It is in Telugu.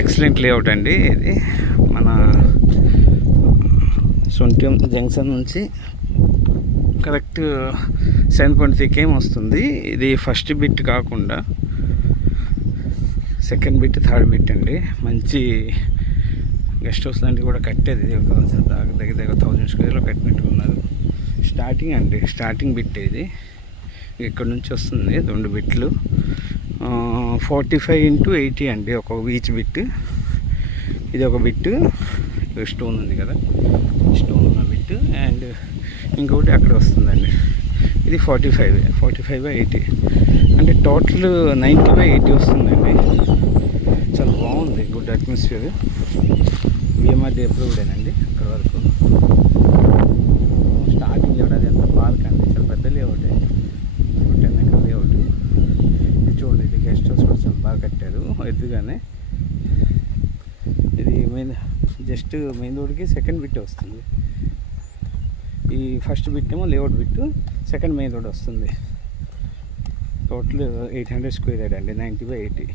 ఎక్సలెంట్ లేఅవుట్ అండి. ఇది మన సొంట్యం జంక్షన్ నుంచి కరెక్ట్ 7.3 km వస్తుంది. ఇది ఫస్ట్ బిట్ కాకుండా సెకండ్ బిట్, థర్డ్ బిట్ అండి. మంచి గెస్ట్ హౌస్ లాంటివి కూడా కట్టేది. ఇది ఒక దగ్గర 1000 square కట్టినట్టు ఉన్నారు. స్టార్టింగ్ అండి, స్టార్టింగ్ బిట్ ఇది. ఇక్కడ నుంచి వస్తుంది 2 బిట్లు. 45x80 అండి ఒక ఈచ్ బిట్. ఇది ఒక బిట్, స్టోన్ ఉంది కదా, స్టోన్ ఉన్న బిట్. అండ్ ఇంకొకటి అక్కడ వస్తుందండి. ఇది 45x80 అంటే టోటల్ 90/80 వస్తుందండి. చాలా బాగుంది, గుడ్ అట్మాస్ఫియర్. విఎంఆర్డి అప్రూవ్డేనండి అక్కడ వరకు. స్టార్టింగ్ లేఅవుట్ అది అంతా పార్క్ అండి, చాలా పెద్ద లేఅవుట్, 10 acre లేఅవుట్. ఇది చూడండి, ఇది గెస్ట్ హౌస్ కూడా చాలా బాగా కట్టారు ఎదురుగానే. ఇది జస్ట్ మెయిన్ రోడ్కి సెకండ్ బిట్ వస్తుంది. ఈ ఫస్ట్ బిట్ ఏమో layout bit, second main road వస్తుంది. టోటల్ 800 square అండి, 90/80.